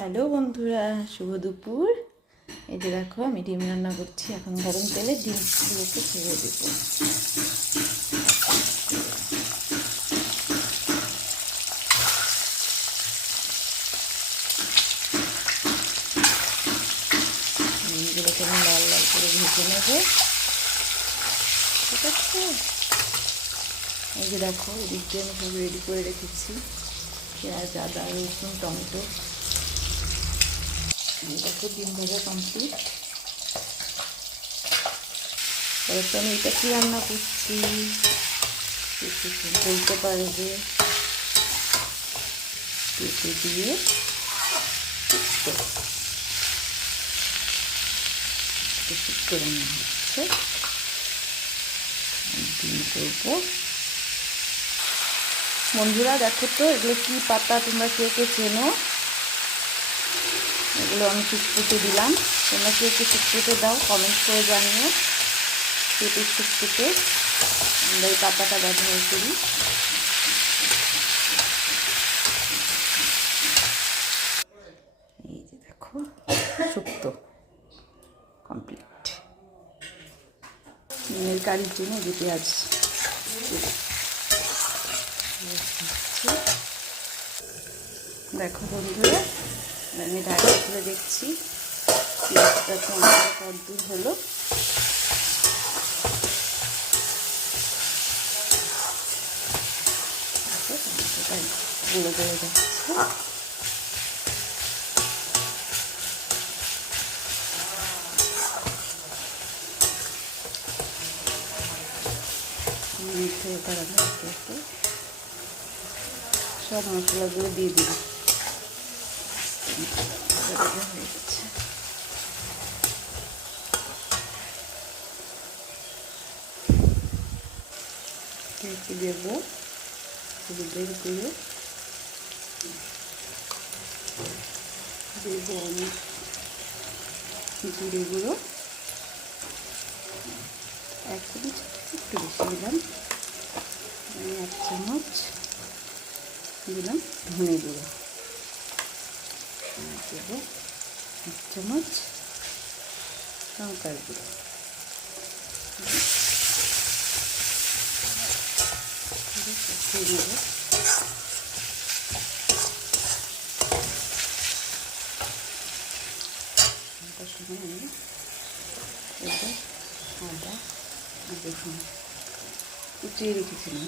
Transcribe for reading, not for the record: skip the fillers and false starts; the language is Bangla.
হ্যালো বন্ধুরা, শুভ দুপুর। এই যে দেখো, আমি ডিম রান্না করছি। এখন গরম তেলে ডিমগুলোকে ছেড়ে দেবো। ডিমগুলোকে আমি লাল লাল করে ভেজে নেবো, ঠিক আছে। এই যে দেখো, এদিক দিয়ে আমি সব রেডি করে রেখেছি। পেঁয়াজ, আদা, রসুন, টমেটো। দেখো, ডিম ভাজা কমপ্লিট। এবার তো আমি এটা কি রান্না করছি বলতে পারবে। পেঁপে দিয়ে করে নেওয়া হচ্ছে। ডিম করবো। বন্ধুরা দেখো তো, এগুলো কি পাতা, তোমরা কে কে চেনো? এগুলো আমি শুকতে দিলাম। তোমরা কে কে শুকতে দাও, কমেন্ট করে জানিও। পেঁপে শুকতে আমরা এই পাতাটা ব্যবহার করি। এই যে দেখো, শুক্তো কমপ্লিট। ডিমের কারির জন্য যে পেঁয়াজ দেখো বন্ধুরা, আমি ঢাকা খুলে দেখছি পেঁয়াজটা তো আমার কদ্দূর হলো। গুঁড়ো করে যাচ্ছে। এবার আমি সব মশলাগুলো দিয়ে দিই। হয়ে গেছে। দেবো হলুদের গুঁড়ো, দেবো আমি জিরে গুঁড়ো 1 চামচ, একটু বেশি দিলাম। 1 চামচ দিলাম ধনে গুঁড়ো, দেবো 1 চামচ লঙ্কার গুঁড়ো, দেবো সময় এবার আদা আর রসুন কুচিয়ে রেখেছিলাম।